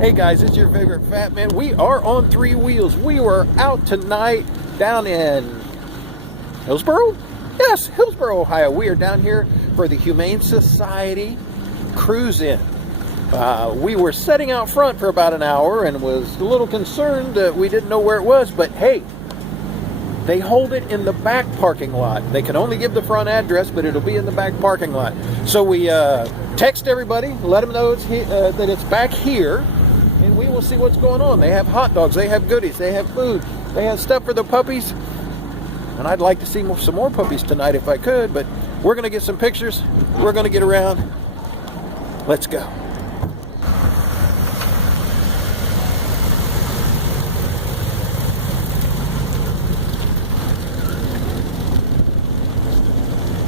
Hey guys, it's your favorite fat man. We are on three wheels. We were out tonight down in Hillsboro? Yes, Hillsboro, Ohio. We are down here for the Humane Society Cruisin. We were sitting out front for about an hour and was a little concerned that we didn't know where it was, but hey, they hold it in the back parking lot. They can only give the front address, but it'll be in the back parking lot. So we text everybody, let them know that it's back here, and we will see what's going on. They have hot dogs, they have goodies, they have food, they have stuff for the puppies. And I'd like to see some more puppies tonight if I could, but we're going to get some pictures. We're going to get around. Let's go.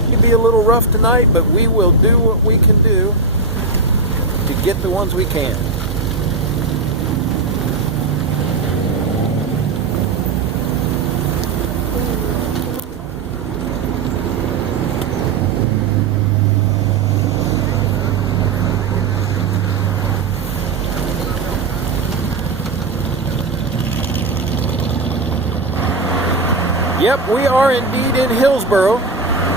It'll be a little rough tonight, but we will do what we can do to get the ones we can. Yep, we are indeed in Hillsboro.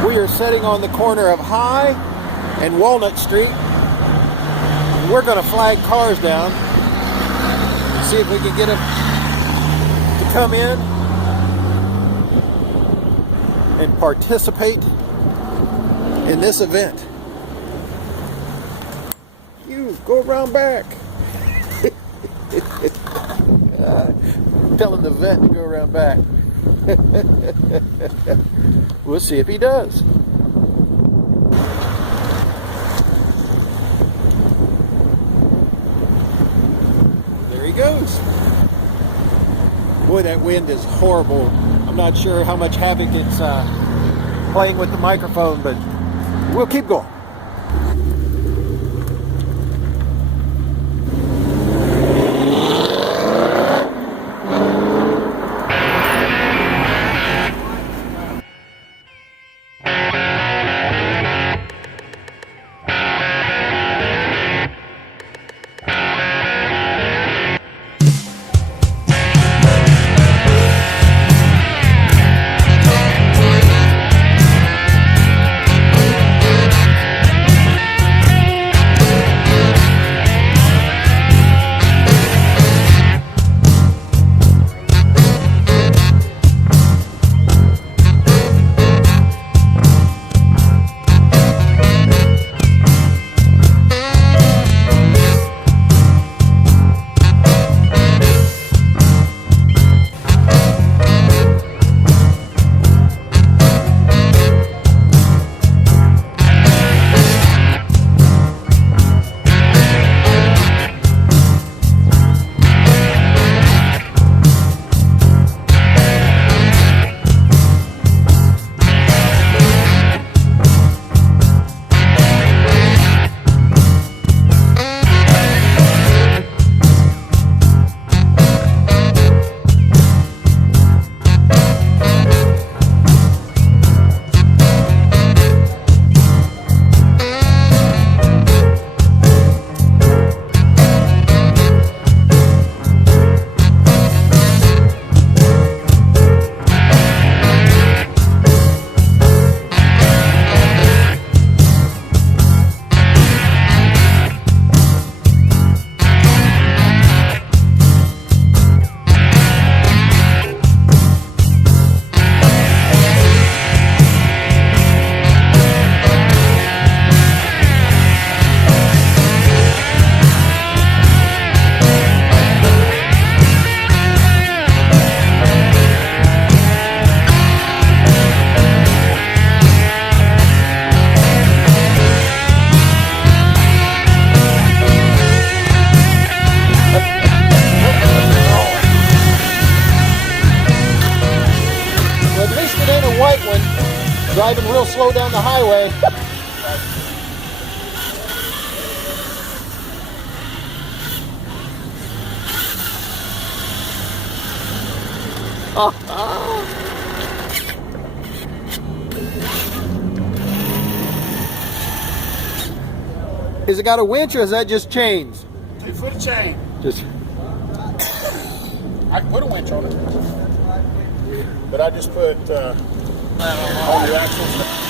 We are sitting on the corner of High and Walnut Street. We're going to flag cars down and see if we can get them to come in and participate in this event. You go around back. Telling the vet to go around back. We'll see if he does. There he goes. Boy, that wind is horrible. I'm not sure how much havoc it's playing with the microphone, but we'll keep going. Driving real slow down the highway. Is it got a winch or is that just chains? 2-foot chain. Just I can put a winch on it, but I just put all the axles.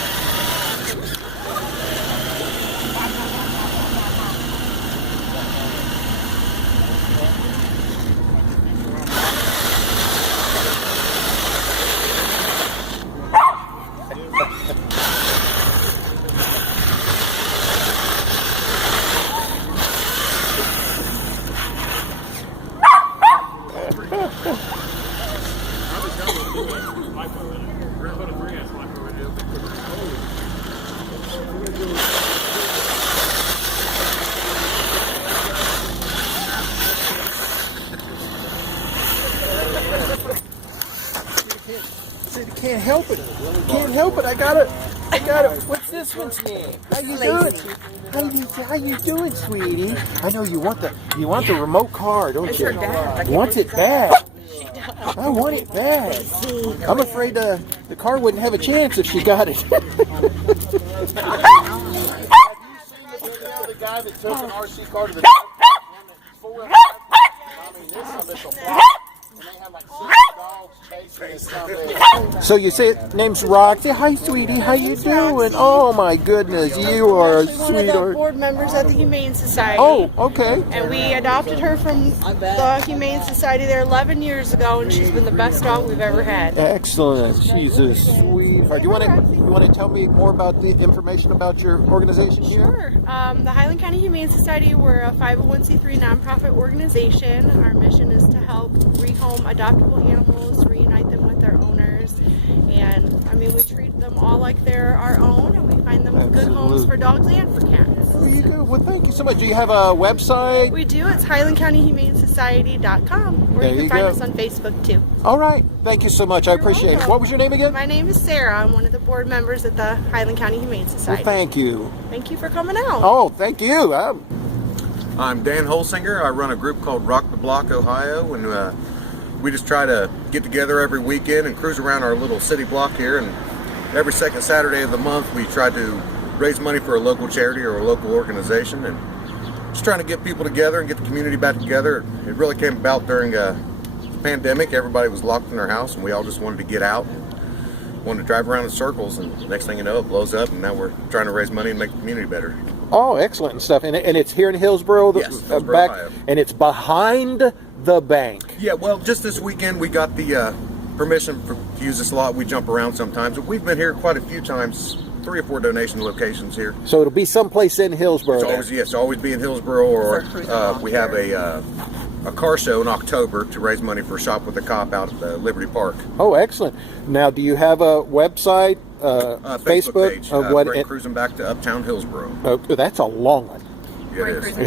Can't help it. Can't help it. I got it. What's this one's name? How you doing? How you doing, sweetie? I know you want the remote car, don't you? Wants it bad. I want it bad. I'm afraid the car wouldn't have a chance if she got it. The guy that took an RC car to the I mean, this is a fly. And they had like 6 dogs chasing this something. So you say name's Roxy. Hi, sweetie. How you doing? Oh my goodness, you are a One of the sweetheart. board members at the Humane Society. Oh, okay. And we adopted her from the Humane Society there 11 years ago, and she's been the best dog we've ever had. Excellent. She's a sweetheart. Do you want to tell me more about the information about your organization here? Sure. The Highland County Humane Society, we're a 501c3 nonprofit organization. Our mission is to help rehome adoptable animals, reunite them with their owners, and I mean, we treat them all like they're our own, and we find them good homes for dogs and for cats. There you go. Well, thank you so much. Do you have a website? We do. It's HighlandCountyHumaneSociety.com, or you can find us on Facebook too. All right. Thank you so much. I appreciate it. What was your name again? My name is Sarah. I'm one of the board members at the Highland County Humane Society. Well, thank you. Thank you for coming out. Oh, thank you. I'm Dan Holsinger. I run a group called Rock the Block, Ohio, and we just try to get together every weekend and cruise around our little city block here. And every second Saturday of the month, we try to raise money for a local charity or a local organization, and just trying to get people together and get the community back together. It really came about during the pandemic. Everybody was locked in their house, and we all just wanted to get out, wanted to drive around in circles, and the next thing you know, it blows up, and now we're trying to raise money and make the community better. Oh, excellent and stuff. And it's here in Hillsboro, Yes, Hillsboro, Ohio. And it's behind the bank. Yeah, well, just this weekend we got the permission to use this lot. We jump around sometimes, but we've been here quite a few times, 3 or 4 donation locations here. So it'll be someplace in Hillsboro. It's always be in Hillsboro, or we have a car show in October to raise money for Shop with a Cop out at the Liberty Park. Oh, excellent. Now, do you have a website, Facebook page, what? Cruising back to Uptown Hillsboro. Oh, that's a long one. Yeah, it is.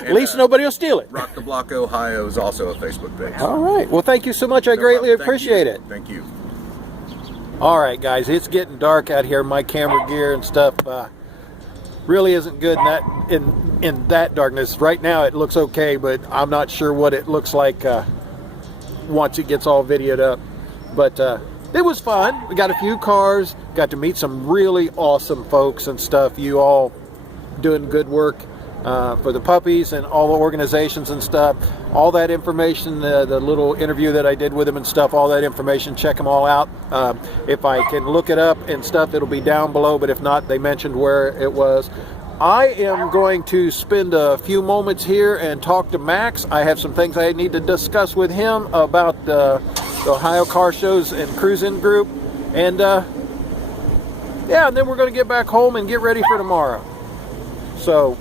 At least nobody will steal it. Rock the Block, Ohio is also a Facebook page. All right. Well, thank you so much. I greatly appreciate it. Thank you. All right, guys. It's getting dark out here. My camera gear and stuff really isn't good in that darkness. Right now, it looks okay, but I'm not sure what it looks like once it gets all videoed up. But it was fun. We got a few cars. Got to meet some really awesome folks and stuff. You all doing good work for the puppies and all the organizations and stuff. All that information, the little interview that I did with them and stuff, all that information, check them all out. If I can look it up and stuff, it'll be down below, but if not, they mentioned where it was. I am going to spend a few moments here and talk to Max. I have some things I need to discuss with him about the Ohio Car Shows and Cruisin group. And yeah, and then we're going to get back home and get ready for tomorrow. So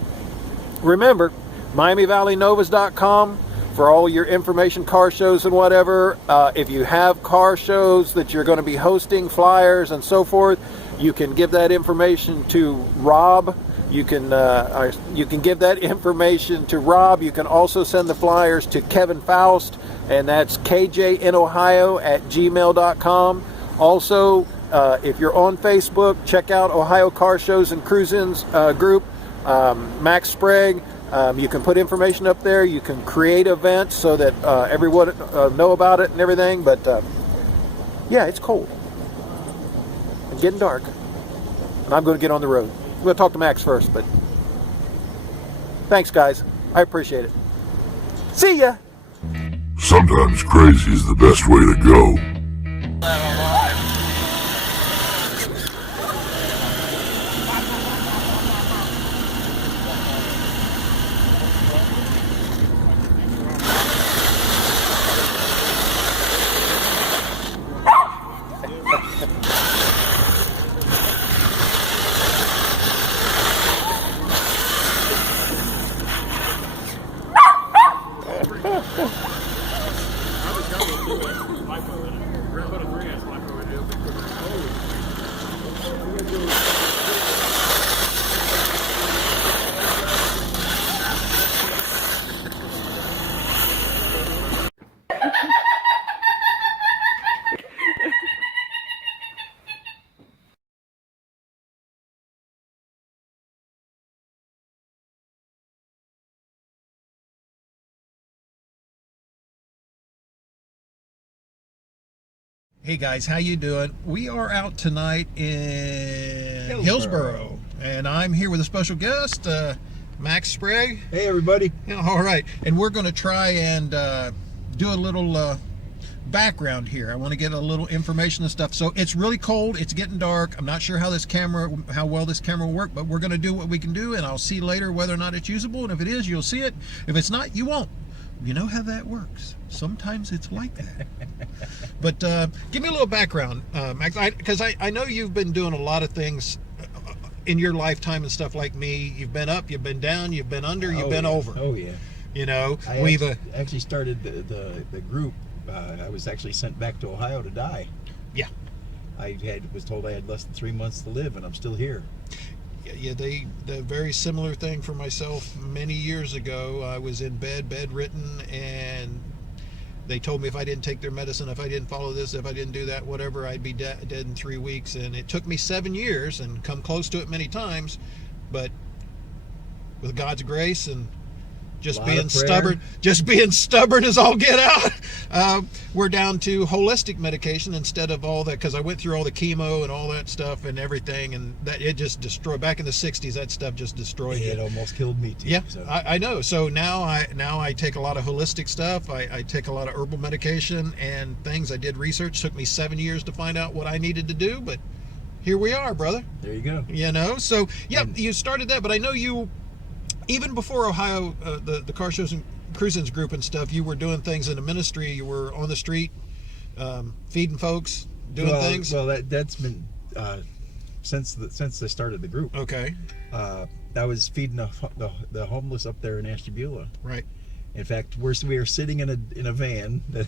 remember, MiamiValleyNovas.com for all your information, car shows and whatever. If you have car shows that you're going to be hosting, flyers and so forth, you can give that information to Rob. You can give that information to Rob. You can also send the flyers to Kevin Foust, and that's kjinohio@gmail.com. Also, if you're on Facebook, check out Ohio Car Shows and Cruisin's group. Max Sprague. You can put information up there. You can create events so that everyone know about it and everything. But yeah, it's cold. It's getting dark, and I'm going to get on the road. I'm going to talk to Max first, but thanks, guys. I appreciate it. See ya. Sometimes crazy is the best way to go. Hey guys, how you doing? We are out tonight in Hillsboro, and I'm here with a special guest, Max Sprague. Hey everybody. Yeah, all right, and we're going to try and do a little background here. I want to get a little information and stuff. So it's really cold. It's getting dark. I'm not sure how well this camera will work, but we're going to do what we can do, and I'll see later whether or not it's usable. And if it is, you'll see it. If it's not, you won't. You know how that works. Sometimes it's like that. But give me a little background, Max, because I know you've been doing a lot of things in your lifetime and stuff like me. You've been up, you've been down, you've been under, you've been over. Oh yeah. You know, I actually started the group. I was actually sent back to Ohio to die. Yeah. Was told I had less than 3 months to live, and I'm still here. Yeah, the very similar thing for myself. Many years ago, I was in bed, bedridden, and they told me if I didn't take their medicine, if I didn't follow this, if I didn't do that, whatever, I'd be dead in 3 weeks. And it took me 7 years and come close to it many times, but with God's grace and just being stubborn as all get out, we're down to holistic medication instead of all that, because I went through all the chemo and all that stuff and everything, and that it just destroyed. Back in the 60s, that stuff just destroyed it almost killed me too. Yeah, so. I know. So now I take a lot of holistic stuff. I take a lot of herbal medication and things. I did research. Took me 7 years to find out what I needed to do, but here we are, brother. There you go. You know, so yeah, you started that, but I know you, even before Ohio, the car shows and Cruisin's group and stuff, you were doing things in the ministry. You were on the street, feeding folks, doing things. Well, that's been since I started the group. Okay. I was feeding the homeless up there in Ashtabula. Right. In fact, we are sitting in a van that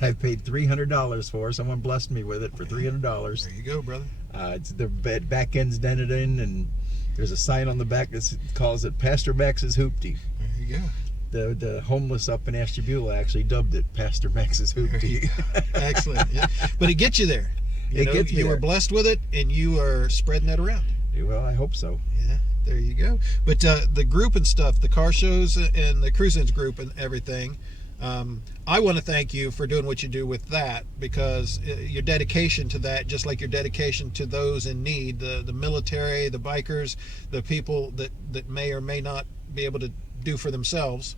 I paid $300 for. Someone blessed me with it for $300. There you go, brother. It's the back end's dented in, and there's a sign on the back that calls it Pastor Max's Hoopty. There you go. The homeless up in Ashtabula actually dubbed it Pastor Max's Hoopty. Excellent. Yeah. But it gets you there. You were blessed with it, and you are spreading that around. Well, I hope so. Yeah, there you go. But the group and stuff, the car shows and the Cruisin's group and everything, I want to thank you for doing what you do with that, because your dedication to that, just like your dedication to those in need, the military, the bikers, the people that may or may not be able to do for themselves.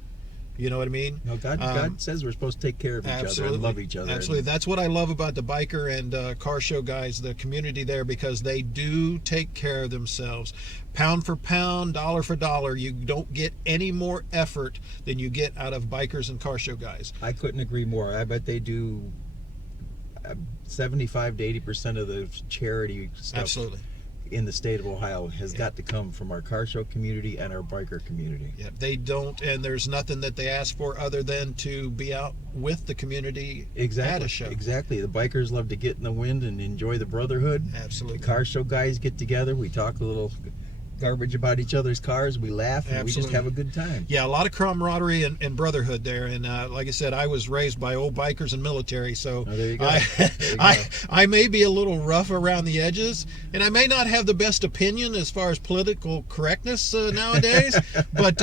You know what I mean? No, God says we're supposed to take care of each other and love each other. Absolutely. That's what I love about the biker and car show guys, the community there, because they do take care of themselves. Pound for pound, dollar for dollar, you don't get any more effort than you get out of bikers and car show guys. I couldn't agree more. I bet they do 75 to 80% of the charity stuff. Absolutely. In the state of Ohio has got to come from our car show community and our biker community. Yeah, they don't, and there's nothing that they ask for other than to be out with the community at a show. Exactly. The bikers love to get in the wind and enjoy the brotherhood. Absolutely. The car show guys get together. We talk a little garbage about each other's cars. We laugh and we just have a good time. Yeah, a lot of camaraderie and brotherhood there. And like I said, I was raised by old bikers and military, so there you go. I may be a little rough around the edges, and I may not have the best opinion as far as political correctness nowadays. But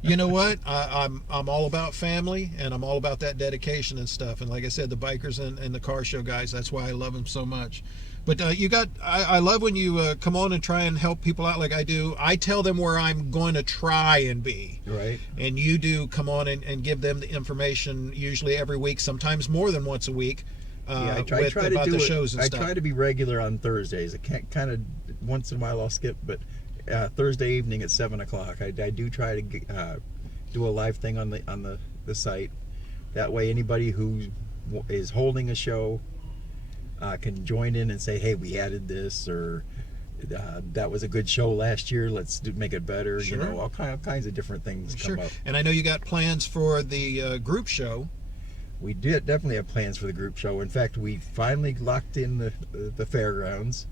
you know what? I'm all about family, and I'm all about that dedication and stuff. And like I said, the bikers and the car show guys, that's why I love them so much. But you got, I love when you come on and try and help people out like I do. I tell them where I'm going to try and be. Right. And you do come on and give them the information usually every week, sometimes more than once a week. I try to about do the it. shows and I stuff. try to be regular on Thursdays. I can't kind of once in a while I'll skip, but Thursday evening at 7 o'clock, I do try to do a live thing on the site. That way, anybody who is holding a show can join in and say, "Hey, we added this," or "That was a good show last year. Let's make it better." Sure. You know, all kinds of different things come up. And I know you got plans for the group show. We definitely have plans for the group show. In fact, we finally locked in the fairgrounds.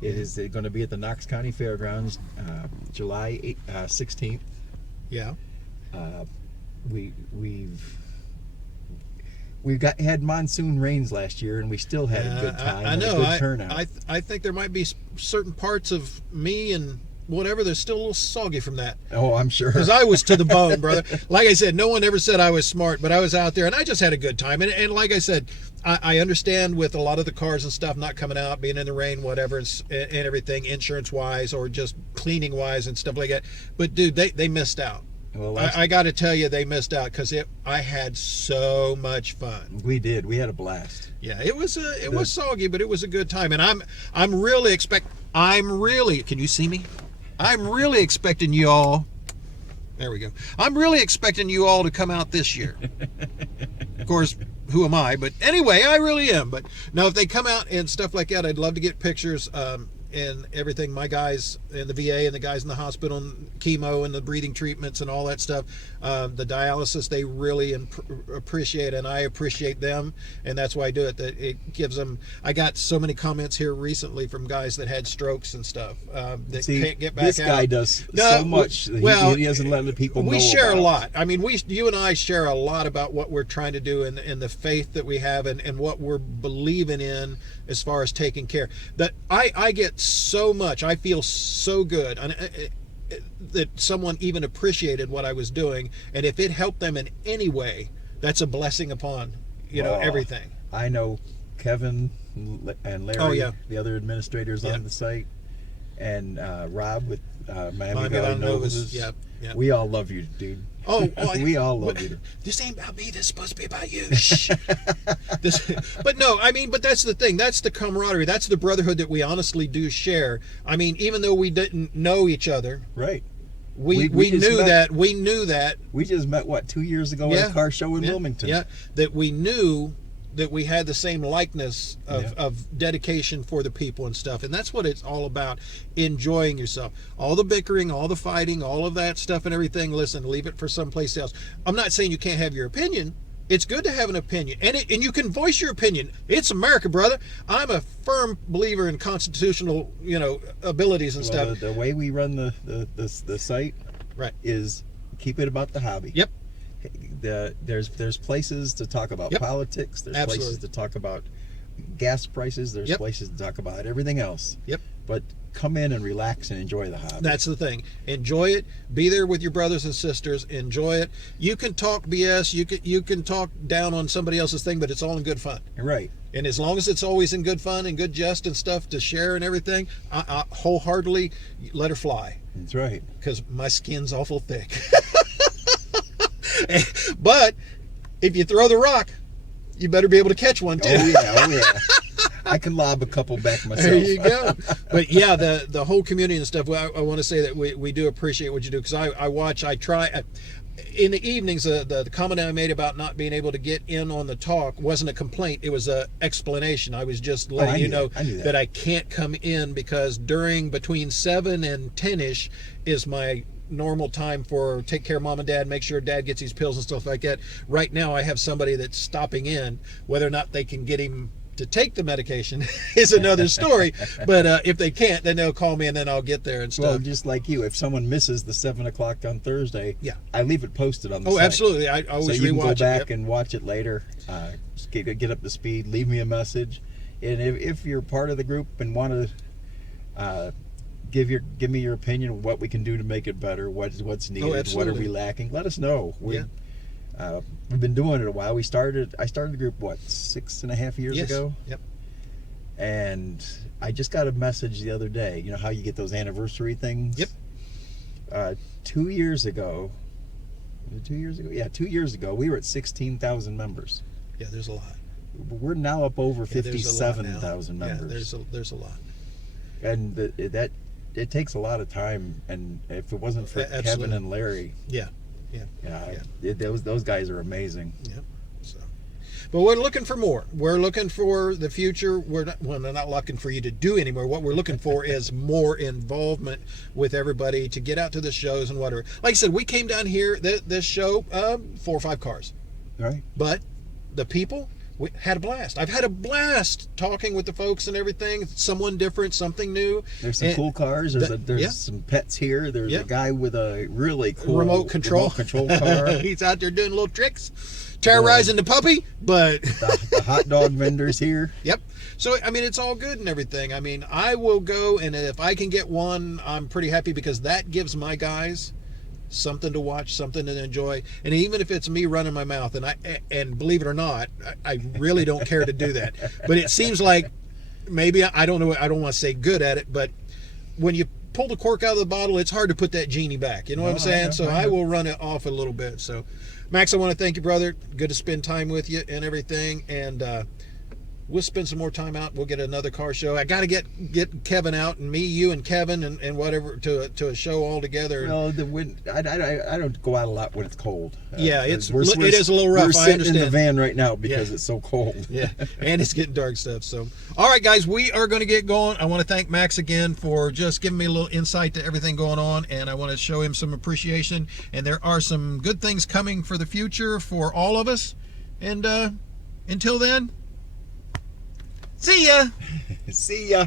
It is going to be at the Knox County Fairgrounds, July 16th. Yeah. We've had monsoon rains last year, and we still had a good time. I know. And a good turnout. I think there might be certain parts of me and whatever that's still a little soggy from that. Oh, I'm sure. Because I was to the bone, brother. Like I said, no one ever said I was smart, but I was out there and I just had a good time. And like I said, I understand with a lot of the cars and stuff not coming out, being in the rain, whatever, and everything, insurance-wise or just cleaning-wise and stuff like that. But, dude, they missed out. Well, I got to tell you, they missed out because I had so much fun. We did. We had a blast. Yeah, it was soggy, but it was a good time. And I'm really can you see me? I'm really expecting you all. There we go. I'm really expecting you all to come out this year. Of course, who am I? But anyway, I really am. But no, if they come out and stuff like that, I'd love to get pictures and everything. My guys in the VA and the guys in the hospital, and chemo and the breathing treatments and all that stuff, the dialysis, they really appreciate, and I appreciate them, and that's why I do it. That it gives them. I got so many comments here recently from guys that had strokes and stuff that can't get back out. This guy does so much. Well, he doesn't let the people know. We share about. a lot. I mean, you and I share a lot about what we're trying to do and the faith that we have and what we're believing in as far as taking care. That I get so much. I feel so good that someone even appreciated what I was doing, and if it helped them in any way, that's a blessing upon everything. I know Kevin and Larry, Oh, yeah. the other administrators Yeah. on the site, and Rob with Miami Valley Valley Novas. Novas. Yep. We all love you, dude. Oh, well, we all love you. This ain't about me. This is supposed to be about you. Shh. But no, I mean, but that's the thing. That's the camaraderie. That's the brotherhood that we honestly do share. I mean, even though we didn't know each other, Right. we just knew met- that. We knew that. We just met 2 years ago at a car show in Wilmington. Yeah, that we knew that we had the same likeness of dedication for the people and stuff. And that's what it's all about, enjoying yourself. All the bickering, all the fighting, all of that stuff and everything, listen, leave it for someplace else. I'm not saying you can't have your opinion. It's good to have an opinion. And you can voice your opinion. It's America, brother. I'm a firm believer in constitutional, abilities and stuff. The way we run the site Right. is keep it about the hobby. Yep. There's places to talk about politics. There's Absolutely. places to talk about gas prices. There's Yep. places to talk about everything else. Yep. But come in and relax and enjoy the hobby. That's the thing. Enjoy it. Be there with your brothers and sisters. Enjoy it. You can talk BS. You can talk down on somebody else's thing, but it's all in good fun. Right. And as long as it's always in good fun and good jest and stuff to share and everything, I wholeheartedly let her fly. That's right. Because my skin's awful thick. But if you throw the rock, you better be able to catch one too. Oh yeah. I can lob a couple back myself. There you go. But yeah, the whole community and stuff, I want to say that we do appreciate what you do, because I try. In the evenings, the comment I made about not being able to get in on the talk wasn't a complaint. It was an explanation. I was just letting you know that I can't come in because between 7 and 10-ish is my normal time for take care of mom and dad, make sure dad gets his pills and stuff like that. Right now, I have somebody that's stopping in. Whether or not they can get him to take the medication is another story. But if they can't, then they'll call me and then I'll get there and stuff. Well, just like you, if someone misses the 7 o'clock on Thursday, I leave it posted on the site. Oh, absolutely. I always so you can rewatch go back it. and watch it later. Get up to speed. Leave me a message, and if you're part of the group and want to give me your opinion of what we can do to make it better, what's needed, what are we lacking, let us know. We've been doing it a while. I started the group 6.5 years ago. Yep. And I just got a message the other day. You know how you get those anniversary things? Yep. 2 years ago. Was it 2 years ago? Yeah, 2 years ago we were at 16,000 members. Yeah, there's a lot. We're now up over Yeah, there's a lot now. 57,000 members. Yeah, there's a lot. And it takes a lot of time. And if it wasn't for Absolutely. Kevin and Larry, Yeah. those guys are amazing. Yep. So, but we're looking for more. We're looking for the future. We're not looking for you to do anymore. What we're looking for is more involvement with everybody to get out to the shows and whatever. Like I said, we came down here this show 4 or 5 cars, Right? but the people. We had a blast. I've had a blast talking with the folks and everything. Someone different, something new. There's some cool cars. There's some pets here. There's a guy with a really cool remote control car. He's out there doing little tricks, terrorizing the puppy. But the hot dog vendors here. Yep. So I mean, it's all good and everything. I mean, I will go, and if I can get one, I'm pretty happy, because that gives my guys something to watch, something to enjoy. And even if it's me running my mouth, and believe it or not, I really don't care to do that. But it seems like maybe, I don't know, I don't want to say good at it, but when you pull the cork out of the bottle, it's hard to put that genie back. You know what I'm saying? So I will run it off a little bit. So Max, I want to thank you, brother. Good to spend time with you and everything. And we'll spend some more time out. We'll get another car show. I got to get Kevin out, and me, you, and Kevin, and whatever, to a show all together. No, I don't go out a lot when it's cold. Yeah, it is a little rough. We're sitting I understand. in the van right now because it's so cold. Yeah, and it's getting dark stuff. So, all right, guys, we are going to get going. I want to thank Max again for just giving me a little insight to everything going on, and I want to show him some appreciation. And there are some good things coming for the future for all of us. And until then, see ya. See ya.